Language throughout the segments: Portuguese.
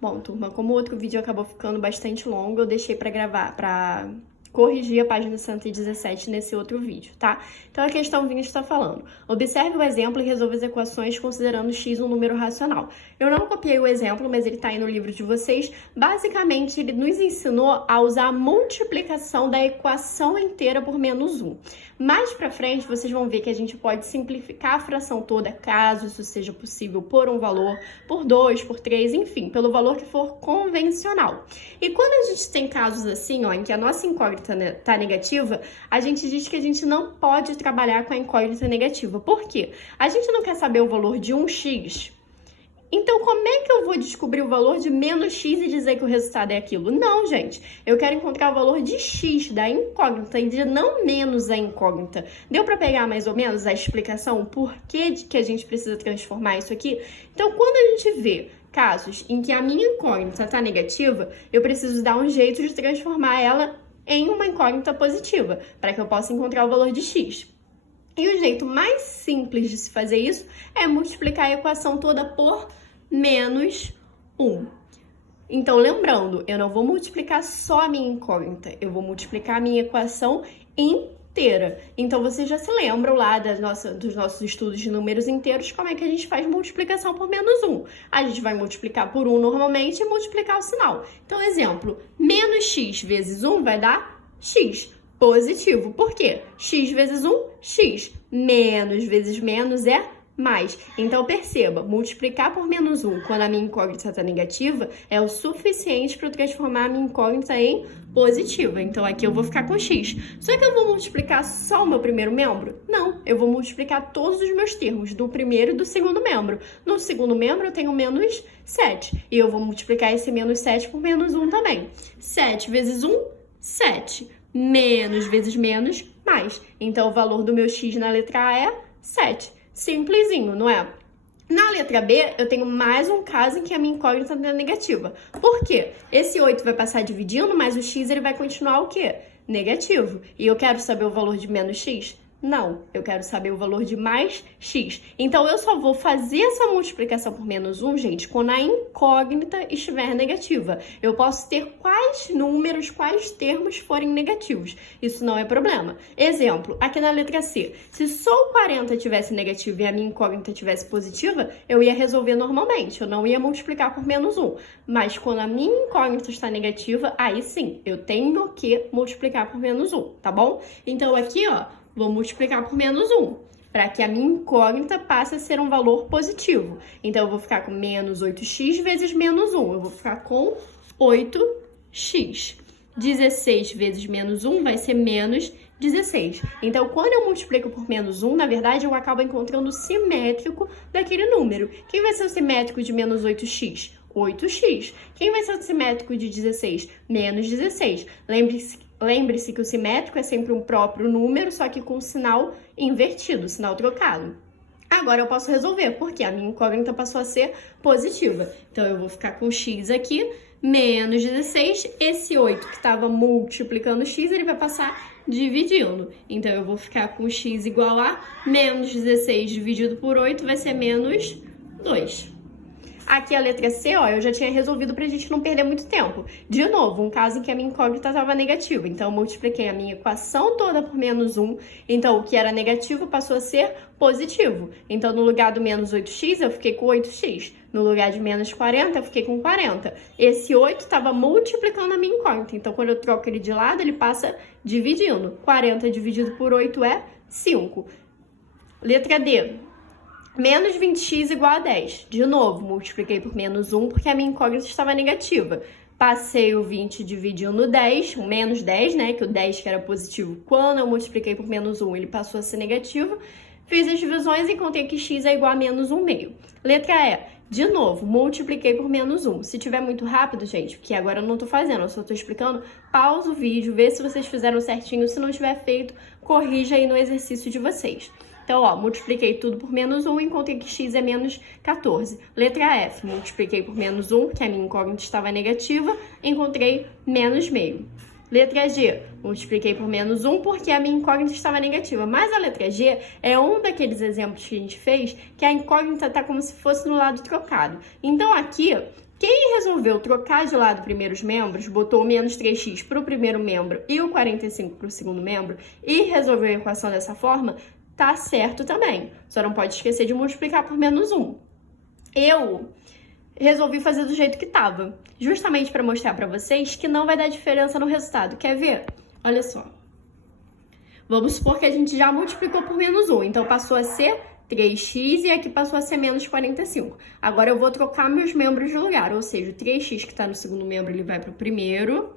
Bom, turma, como o outro vídeo acabou ficando bastante longo, eu deixei para gravar, para corrigir a página 117 nesse outro vídeo, tá? Então, a questão 20 está falando: observe o exemplo e resolva as equações considerando x um número racional. Eu não copiei o exemplo, mas ele está aí no livro de vocês. Basicamente, ele nos ensinou a usar a multiplicação da equação inteira por menos 1. Mais pra frente, vocês vão ver que a gente pode simplificar a fração toda, caso isso seja possível, por um valor, por 2, por 3, enfim, pelo valor que for convencional. E quando a gente tem casos assim, ó, em que a nossa incógnita tá negativa, a gente diz que a gente não pode trabalhar com a incógnita negativa. Por quê? A gente não quer saber o valor de 1x. Então, como é que eu vou descobrir o valor de menos x e dizer que o resultado é aquilo? Não, gente. Eu quero encontrar o valor de x, da incógnita, e de não menos a incógnita. Deu para pegar mais ou menos a explicação? O porquê de que a gente precisa transformar isso aqui? Então, quando a gente vê casos em que a minha incógnita está negativa, eu preciso dar um jeito de transformar ela em uma incógnita positiva, para que eu possa encontrar o valor de x. E o jeito mais simples de se fazer isso é multiplicar a equação toda por menos 1. Então, lembrando, eu não vou multiplicar só a minha incógnita, eu vou multiplicar a minha equação inteira. Então, vocês já se lembram lá dos nossos estudos de números inteiros, como é que a gente faz multiplicação por menos 1. A gente vai multiplicar por 1 normalmente e multiplicar o sinal. Então, exemplo, menos x vezes 1 vai dar x. Positivo. Por quê? X vezes 1, x. Menos vezes menos é mais. Então, perceba, multiplicar por menos 1 quando a minha incógnita está negativa é o suficiente para eu transformar a minha incógnita em positiva. Então, aqui eu vou ficar com x. Só que eu vou multiplicar só o meu primeiro membro? Não, eu vou multiplicar todos os meus termos, do primeiro e do segundo membro. No segundo membro, eu tenho menos 7. E eu vou multiplicar esse menos 7 por menos 1 também. 7 vezes 1, 7. Menos vezes menos, mais. Então, o valor do meu x na letra A é 7. Simplesinho, não é? Na letra B, eu tenho mais um caso em que a minha incógnita é negativa. Por quê? Esse 8 vai passar dividindo, mas o x ele vai continuar o quê? Negativo. E eu quero saber o valor de menos x? Não, eu quero saber o valor de mais x. Então, eu só vou fazer essa multiplicação por menos 1, gente, quando a incógnita estiver negativa. Eu posso ter quais números, quais termos forem negativos. Isso não é problema. Exemplo, aqui na letra C. Se só o 40 tivesse negativo e a minha incógnita tivesse positiva, eu ia resolver normalmente. Eu não ia multiplicar por menos 1. Mas quando a minha incógnita está negativa, aí sim, eu tenho que multiplicar por menos 1, tá bom? Então, aqui, ó, vou multiplicar por menos 1, para que a minha incógnita passe a ser um valor positivo. Então, eu vou ficar com menos 8x vezes menos 1. Eu vou ficar com 8x. 16 vezes menos 1 vai ser menos 16. Então, quando eu multiplico por menos 1, na verdade, eu acabo encontrando o simétrico daquele número. Quem vai ser o simétrico de menos 8x? 8x. Quem vai ser o simétrico de 16? Menos 16. Lembre-se que o simétrico é sempre um próprio número, só que com o sinal invertido, sinal trocado. Agora eu posso resolver, porque a minha incógnita passou a ser positiva. Então, eu vou ficar com x aqui, menos 16. Esse 8 que estava multiplicando x, ele vai passar dividindo. Então, eu vou ficar com x igual a menos 16 dividido por 8 vai ser menos 2. Aqui a letra C, ó, eu já tinha resolvido pra gente não perder muito tempo. De novo, um caso em que a minha incógnita estava negativa. Então, eu multipliquei a minha equação toda por menos 1. Então, o que era negativo passou a ser positivo. Então, no lugar do menos 8x, eu fiquei com 8x. No lugar de menos 40, eu fiquei com 40. Esse 8 estava multiplicando a minha incógnita. Então, quando eu troco ele de lado, ele passa dividindo. 40 dividido por 8 é 5. Letra D. Menos 20x igual a 10. De novo, multipliquei por menos 1 porque a minha incógnita estava negativa. Passei o 20 dividindo 10, o menos 10, né? Que o 10 que era positivo, quando eu multipliquei por menos 1, ele passou a ser negativo. Fiz as divisões e encontrei que x é igual a menos 1 meio. Letra E. De novo, multipliquei por menos 1. Se tiver muito rápido, gente, porque agora eu não tô fazendo, eu só tô explicando, pausa o vídeo, vê se vocês fizeram certinho. Se não tiver feito, corrija aí no exercício de vocês. Então, ó, multipliquei tudo por menos 1 e encontrei que x é menos 14. Letra F, multipliquei por menos 1, que a minha incógnita estava negativa, encontrei menos meio. Letra G, multipliquei por menos 1 porque a minha incógnita estava negativa. Mas a letra G é um daqueles exemplos que a gente fez que a incógnita está como se fosse no lado trocado. Então, aqui, Quem resolveu trocar de lado primeiros membros, botou o menos 3x para o primeiro membro e o 45 para o segundo membro e resolveu a equação dessa forma, tá certo também. Só não pode esquecer de multiplicar por menos 1. Eu resolvi fazer do jeito que estava, justamente para mostrar para vocês que não vai dar diferença no resultado. Quer ver? Olha só. Vamos supor que a gente já multiplicou por menos 1, então passou a ser 3x e aqui passou a ser menos 45. Agora eu vou trocar meus membros de lugar, ou seja, o 3x que está no segundo membro ele vai para o primeiro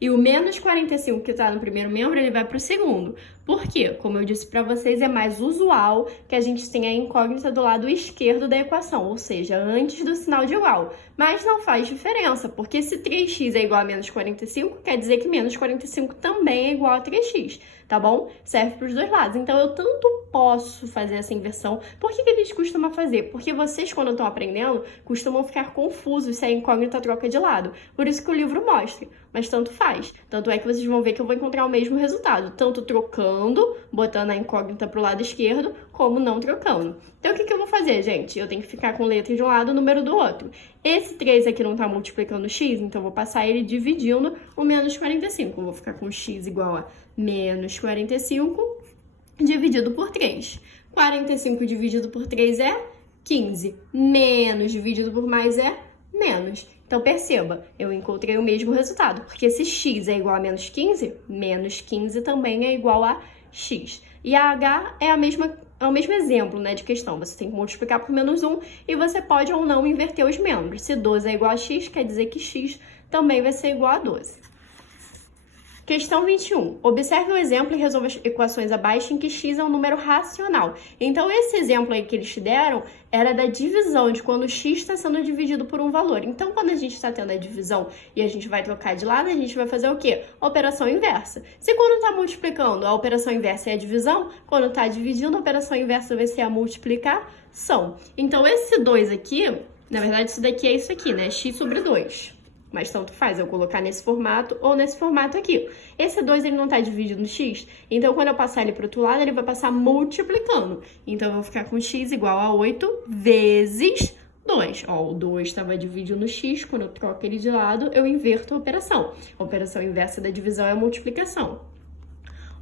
e o menos 45 que está no primeiro membro ele vai para o segundo. Por quê? Como eu disse para vocês, é mais usual que a gente tenha a incógnita do lado esquerdo da equação, ou seja, antes do sinal de igual. Mas não faz diferença, porque se 3x é igual a menos 45, quer dizer que menos 45 também é igual a 3x, tá bom? Serve para os dois lados. Então, eu tanto posso fazer essa inversão. Por que eles costumam fazer? Porque vocês, quando estão aprendendo, costumam ficar confusos se a incógnita troca de lado. Por isso que o livro mostra, mas tanto faz. Tanto é que vocês vão ver que eu vou encontrar o mesmo resultado, tanto trocando, botando a incógnita para o lado esquerdo, como não trocando. Então, o que eu vou fazer, gente? Eu tenho que ficar com letra de um lado e número do outro. Esse 3 aqui não está multiplicando x, então eu vou passar ele dividindo o menos 45. Eu vou ficar com x igual a menos 45 dividido por 3. 45 dividido por 3 é 15. Menos dividido por mais é menos. Então, perceba, eu encontrei o mesmo resultado, porque se x é igual a menos 15, menos 15 também é igual a x. E a h é o mesmo exemplo, né, de questão. Você tem que multiplicar por menos 1 e você pode ou não inverter os membros. Se 12 é igual a x, quer dizer que x também vai ser igual a 12. Questão 21. Observe o exemplo e resolva as equações abaixo em que x é um número racional. Então, esse exemplo aí que eles te deram era da divisão, de quando x está sendo dividido por um valor. Então, quando a gente está tendo a divisão e a gente vai trocar de lado, a gente vai fazer o quê? Operação inversa. Se quando está multiplicando, a operação inversa é a divisão, quando está dividindo, a operação inversa vai ser a multiplicação. Então, esse 2 aqui, na verdade, isso daqui é isso aqui, né? X sobre 2. Mas tanto faz eu colocar nesse formato ou nesse formato aqui. Esse 2 ele não está dividido no x, então quando eu passar ele para o outro lado, ele vai passar multiplicando. Então eu vou ficar com x igual a 8 vezes 2. Ó, o 2 estava dividido no x, quando eu troco ele de lado, eu inverto a operação. A operação inversa da divisão é a multiplicação.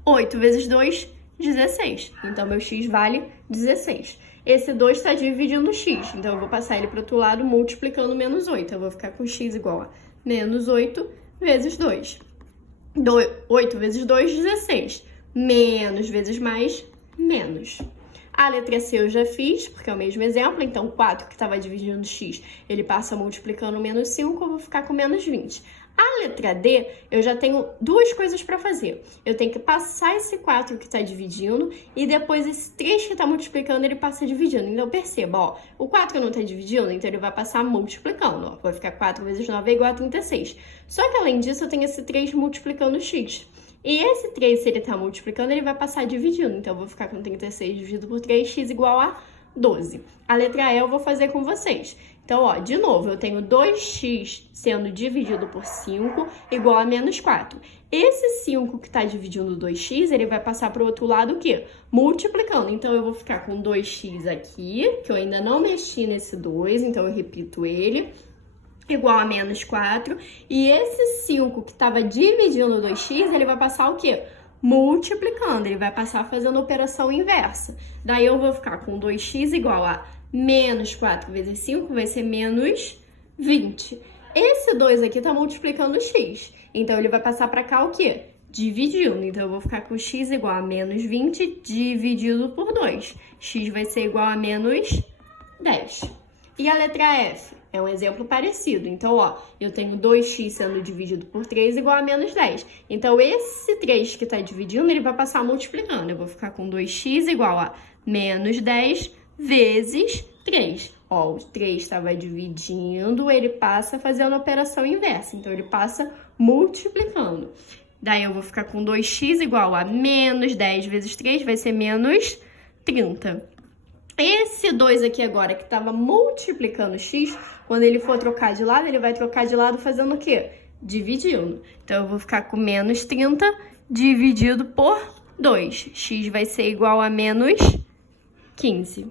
8 vezes 2, 16. Então meu x vale 16. Esse 2 está dividindo no x, então eu vou passar ele para o outro lado multiplicando menos 8. Eu vou ficar com x igual a menos 8 vezes 2. 8 vezes 2, 16. Menos vezes mais, menos. A letra C eu já fiz, porque é o mesmo exemplo. Então, 4 que estava dividindo x, ele passa multiplicando menos 5, eu vou ficar com menos 20. A letra D, eu já tenho duas coisas para fazer. Eu tenho que passar esse 4 que está dividindo e depois esse 3 que está multiplicando, ele passa dividindo. Então, perceba, ó, o 4 não está dividindo, então ele vai passar multiplicando. Ó, vai ficar 4 vezes 9 é igual a 36. Só que, além disso, eu tenho esse 3 multiplicando x. E esse 3, se ele está multiplicando, ele vai passar dividindo. Então, eu vou ficar com 36 dividido por 3, x igual a 12. A letra E eu vou fazer com vocês. Então, ó, de novo, eu tenho 2x sendo dividido por 5 igual a menos 4. Esse 5 que está dividindo 2x, ele vai passar para o outro lado o quê? Multiplicando. Então, eu vou ficar com 2x aqui, que eu ainda não mexi nesse 2, então eu repito ele, igual a menos 4. E esse 5 que estava dividindo 2x, ele vai passar o quê? Multiplicando. Ele vai passar fazendo operação inversa. Daí, eu vou ficar com 2x igual a menos 4 vezes 5 vai ser menos 20. Esse 2 aqui tá multiplicando x. Então, ele vai passar para cá o quê? Dividindo. Então, eu vou ficar com x igual a menos 20 dividido por 2. X vai ser igual a menos 10. E a letra F? É um exemplo parecido. Então, ó, eu tenho 2x sendo dividido por 3 igual a menos 10. Então, esse 3 que tá dividindo, ele vai passar multiplicando. Eu vou ficar com 2x igual a menos 10 vezes 3. Ó, o 3 estava dividindo, ele passa fazendo a operação inversa. Então, ele passa multiplicando. Daí, eu vou ficar com 2x igual a menos 10 vezes 3, vai ser menos 30. Esse 2 aqui agora, que estava multiplicando x, quando ele for trocar de lado, ele vai trocar de lado fazendo o quê? Dividindo. Então, eu vou ficar com menos 30 dividido por 2. X vai ser igual a menos 15.